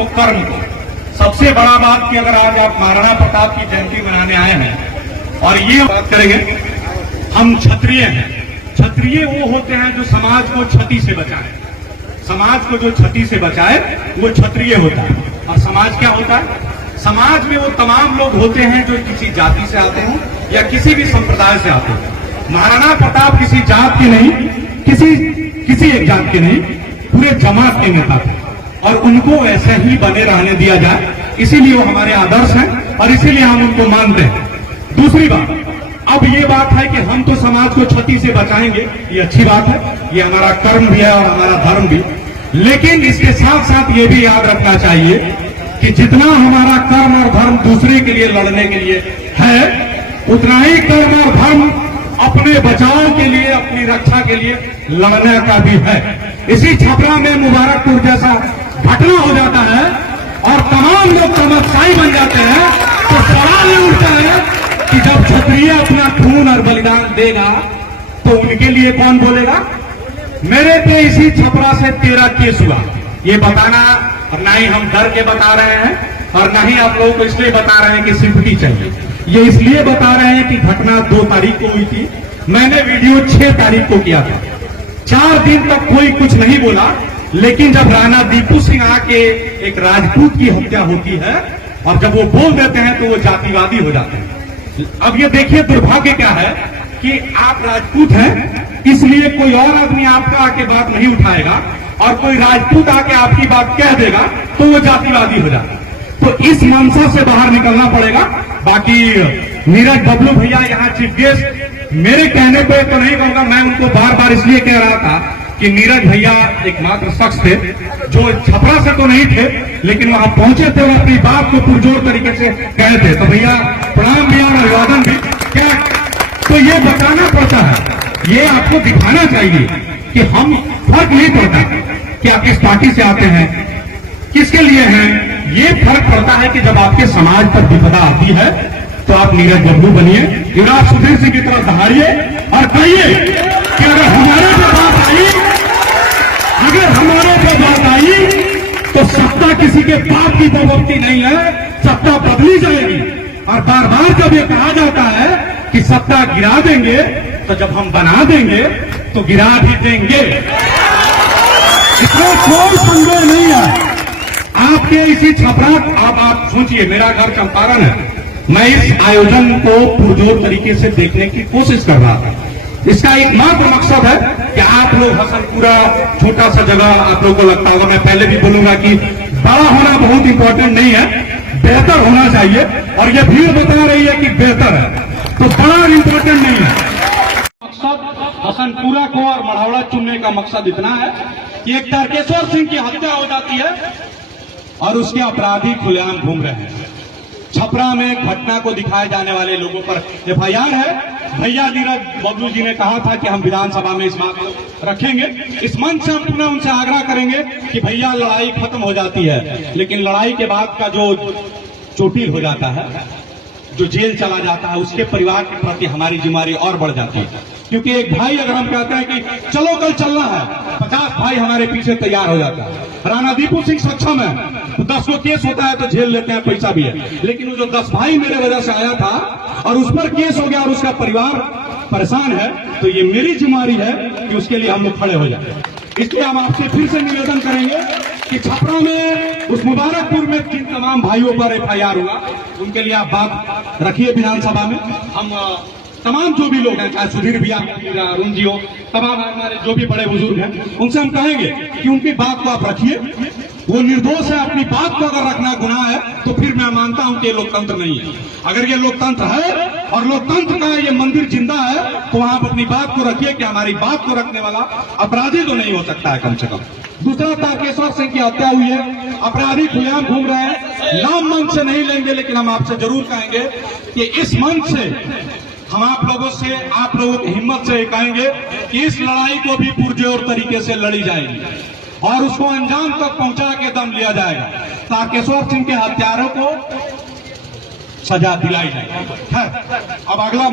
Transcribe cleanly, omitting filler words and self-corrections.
को, कर्म को। सबसे बड़ा बात कि अगर आज आप महाराणा प्रताप की जयंती मनाने आए हैं और ये बात करेंगे, हम क्षत्रिय हैं। क्षत्रिय वो होते हैं जो समाज को क्षति से बचाए। समाज को जो क्षति से बचाए वो क्षत्रिय होता है। और समाज क्या होता है? समाज में वो तमाम लोग होते हैं जो किसी जाति से आते हों या किसी भी संप्रदाय से आते हों। महाराणा प्रताप किसी जात के नहीं, किसी एक जात के नहीं, पूरे जमात के नेता थे और उनको ऐसे ही बने रहने दिया जाए, इसीलिए वो हमारे आदर्श हैं और इसीलिए हम उनको मानते हैं। दूसरी बात, अब ये बात है कि हम तो समाज को क्षति से बचाएंगे, ये अच्छी बात है, ये हमारा कर्म भी है और हमारा धर्म भी। लेकिन इसके साथ साथ ये भी याद रखना चाहिए कि जितना हमारा कर्म और धर्म दूसरे के लिए लड़ने के लिए है, उतना ही कर्म और धर्म अपने बचाव के लिए, अपनी रक्षा के लिए लड़ने का भी है। इसी छपरा में मुबारकपुर जैसा घटना हो जाता है और तमाम लोग तमस्साई बन जाते हैं, तो सवाल ये उठता है कि जब क्षत्रिय अपना खून और बलिदान देगा तो उनके लिए कौन बोलेगा? मेरे पे इसी छपरा से 13 केस हुआ, ये बताना, और ना ही हम डर के बता रहे हैं और ना ही आप लोगों को इसलिए बता रहे हैं कि सिंपैथी चाहिए। ये इसलिए बता रहे हैं कि घटना 2 तारीख को हुई थी, मैंने वीडियो 6 तारीख को किया था। 4 दिन तक कोई कुछ नहीं बोला, लेकिन जब राणा दीपू सिंह आके एक राजपूत की हत्या होती है और जब वो बोल देते हैं तो वो जातिवादी हो जाते हैं। अब ये देखिए दुर्भाग्य क्या है कि आप राजपूत हैं, इसलिए कोई और आदमी आपका आके बात नहीं उठाएगा और कोई राजपूत आके आपकी बात कह देगा तो वो जातिवादी हो जाता है। तो इस मंशा से बाहर निकलना पड़ेगा। बाकी नीरज बबलू भैया यहाँ चीफ गेस्ट, मेरे कहने पे तो नहीं कहूंगा, मैं उनको बार बार इसलिए कह रहा था कि नीरज भैया एकमात्र शख्स थे जो छपरा से तो नहीं थे लेकिन वहां पहुंचे थे और अपनी बात को पुरजोर तरीके से कहे थे। तो भैया प्रणाम भैया और अभिवादन भी। क्या तो ये बताना पड़ता है, ये आपको दिखाना चाहिए कि हम फर्क नहीं पड़ता कि आप किस पार्टी से आते हैं, किसके लिए हैं। ये फर्क पड़ता है कि जब आपके समाज पर विपदा आती है तो आप नीरज बबलू बनिए, युवराज सुधीर सिंह की तरफ दहाड़िए और कहिए कि अगर हमारे पे बात आई, अगर हमारे पे बात आई तो सत्ता किसी के बाप की प्रवृत्ति नहीं है, सत्ता बदली जाएगी। और बार बार जब ये कहा जाता है कि सत्ता गिरा देंगे, तो जब हम बना देंगे तो गिरा भी देंगे, इसमें कोई संदेह नहीं है। आपके इसी छपरा, आप सोचिए, मेरा घर चंपारण है, मैं इस आयोजन को पुरजोर तरीके से देखने की कोशिश कर रहा था। इसका एकमात्र मकसद है कि आप लोग हसनपुरा छोटा सा जगह आप लोगों को लगता होगा, मैं पहले भी बोलूंगा कि बड़ा होना बहुत इंपॉर्टेंट नहीं है, बेहतर होना चाहिए। और ये भीड़ बता रही है कि बेहतर है, तो बड़ा इंपॉर्टेंट नहीं है। मकसद हसनपुरा को और मढ़ौड़ा चुनने का मकसद इतना है कि एक तारकेश्वर सिंह की हत्या हो जाती है और उसके अपराधी खुलेआम घूम रहे हैं। छपरा में घटना को दिखाए जाने वाले लोगों पर FIR है। भैया नीरज बबलू जी ने कहा था कि हम विधानसभा में इस बात को रखेंगे। इस मंच से हम पुनः उनसे आग्रह करेंगे कि भैया लड़ाई खत्म हो जाती है, लेकिन लड़ाई के बाद का जो चोटिल हो जाता है, जो जेल चला जाता है, उसके परिवार के प्रति हमारी जिम्मेदारी और बढ़ जाती है। क्योंकि एक भाई अगर हम कहते हैं कि चलो कल चलना है, 50 भाई हमारे पीछे तैयार हो जाता है। राणा दीपू सिंह सक्षम है, तो 10 को केस होता है तो झेल लेते हैं, पैसा भी है। लेकिन वो जो 10 भाई मेरे वजह से आया था और उस पर केस हो गया और उसका परिवार परेशान है, तो ये मेरी जिम्मेदारी है कि उसके लिए हम लोग खड़े हो जाए। इसलिए हम आपसे फिर से निवेदन करेंगे कि छपरा में उस मुबारकपुर में जिन तमाम भाइयों पर FIR हुआ, उनके लिए आप बात रखिए विधानसभा में। हम तमाम जो भी लोग हैं, चाहे सुधीर भैया, अरुण जी हो, तमाम हमारे जो भी बड़े बुजुर्ग हैं, उनसे हम कहेंगे कि उनकी बात को आप रखिए। वो निर्दोष है, अपनी बात को अगर रखना गुनाह है तो फिर मैं मानता हूं कि ये लोकतंत्र नहीं है। अगर ये लोकतंत्र है और लोकतंत्र का ये मंदिर जिंदा है तो आप अपनी बात को रखिए कि हमारी बात को रखने वाला अपराधी तो नहीं हो सकता है कम से कम। दूसरा, तारकेश्वर सिंह की हत्या हुई है, अपराधी खुलेआम घूम रहे हैं। नाम मंच से नहीं लेंगे, लेकिन हम आपसे जरूर कहेंगे कि इस मंच से हम आप लोगों की हिम्मत से कहेंगे कि इस लड़ाई को भी पुरजोर तरीके से लड़ी जाएगी और उसको अंजाम तक पहुंचा के दम लिया जाएगा। तारकेश्वर सिंह के हत्यारों को सजा दिलाई जाएगी। अब अगला